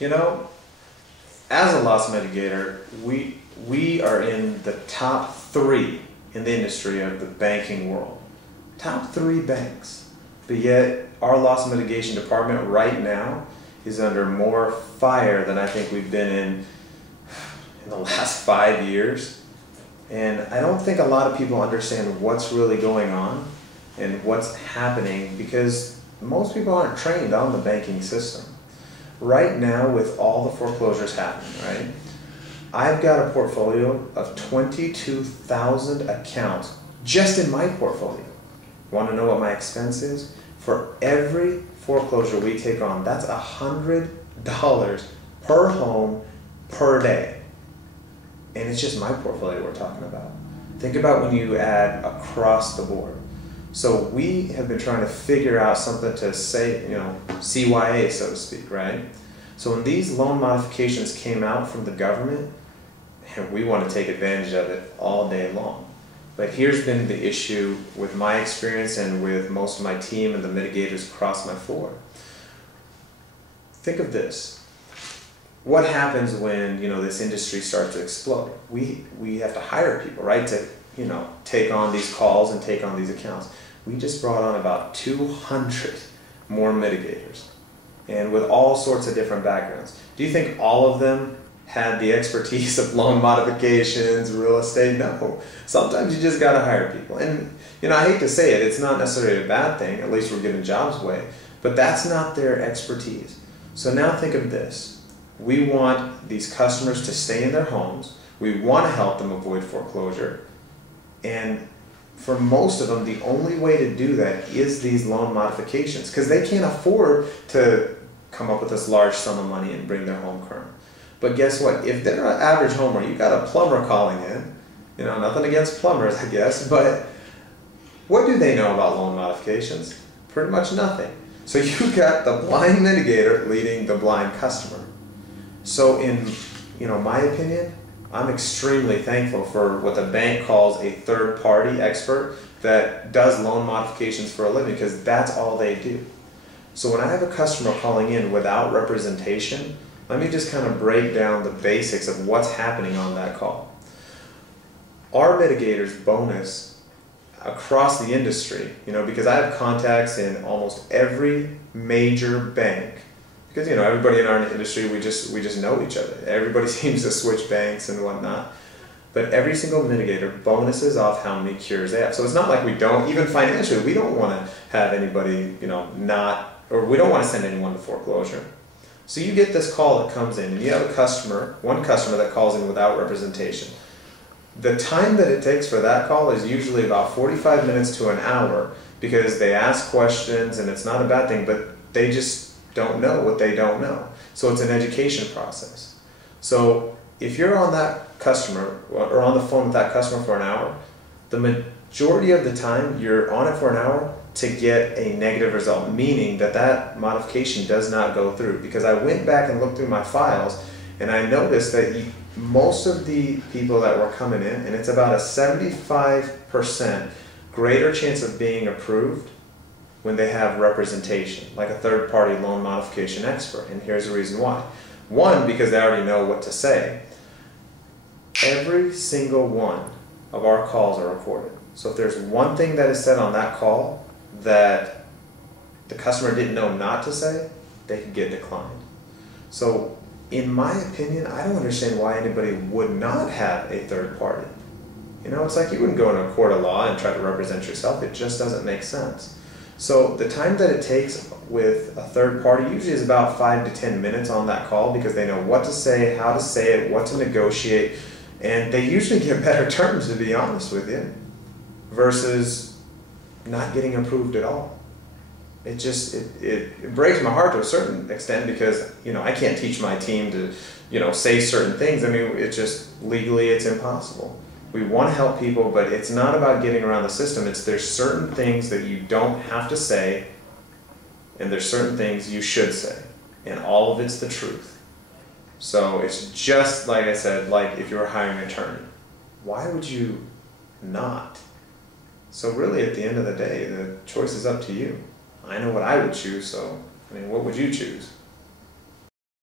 You know, as a loss mitigator, we are in the top 3 in the industry of the banking world. Top 3 banks. But yet, our loss mitigation department right now is under more fire than I think we've been in the last 5 years. And I don't think a lot of people understand what's really going on and what's happening because most people aren't trained on the banking system. Right now, with all the foreclosures happening, right? I've got a portfolio of 22,000 accounts just in my portfolio. Want to know what my expense is? For every foreclosure we take on, that's $100 per home per day. And it's just my portfolio we're talking about. Think about when you add across the board. So we have been trying to figure out something to say, CYA, so to speak, right? So when these loan modifications came out from the government, and we want to take advantage of it all day long. But here's been the issue with my experience and with most of my team and the mitigators across my floor. Think of this. What happens when this industry starts to explode? We have to hire people, right, to take on these calls and take on these accounts. We just brought on about 200 more mitigators, and with all sorts of different backgrounds. Do you think all of them had the expertise of loan modifications, real estate? No. Sometimes you just got to hire people. And I hate to say it, it's not necessarily a bad thing, at least we're giving jobs away, but that's not their expertise. So now think of this. We want these customers to stay in their homes. We want to help them avoid foreclosure. And for most of them, the only way to do that is these loan modifications because they can't afford to come up with this large sum of money and bring their home current. But guess what? If they're an average homeowner, you've got a plumber calling in, nothing against plumbers, I guess, but what do they know about loan modifications? Pretty much nothing. So you've got the blind mitigator leading the blind customer. So in my opinion, I'm extremely thankful for what the bank calls a third-party expert that does loan modifications for a living because that's all they do. So when I have a customer calling in without representation, let me just kind of break down the basics of what's happening on that call. Our mitigators bonus across the industry, because I have contacts in almost every major bank. Because everybody in our industry, we just know each other. Everybody seems to switch banks and whatnot. But every single mitigator bonuses off how many cures they have. So it's not like we don't, even financially, we don't want to have anybody, we don't want to send anyone to foreclosure. So you get this call that comes in, and you have one customer that calls in without representation. The time that it takes for that call is usually about 45 minutes to an hour because they ask questions, and it's not a bad thing, but they just don't know what they don't know. So it's an education process. So if you're on that customer or on the phone with that customer for an hour, the majority of the time you're on it for an hour to get a negative result, meaning that modification does not go through. Because I went back and looked through my files and I noticed that most of the people that were coming in, and it's about a 75% greater chance of being approved when they have representation, like a third-party loan modification expert. And here's the reason why. One, because they already know what to say. Every single one of our calls are recorded. So if there's one thing that is said on that call that the customer didn't know not to say, they could get declined. So in my opinion, I don't understand why anybody would not have a third party. It's like you wouldn't go in a court of law and try to represent yourself. It just doesn't make sense. So the time that it takes with a third party usually is about 5 to 10 minutes on that call because they know what to say, how to say it, what to negotiate, and they usually get better terms, to be honest with you, versus not getting approved at all. It breaks my heart to a certain extent because I can't teach my team to say certain things. I mean, legally it's impossible. We want to help people, but it's not about getting around the system. There's certain things that you don't have to say, and there's certain things you should say, and all of it's the truth. So it's just like I said, like if you were hiring an attorney, why would you not? So really, at the end of the day, the choice is up to you. I know what I would choose, so what would you choose?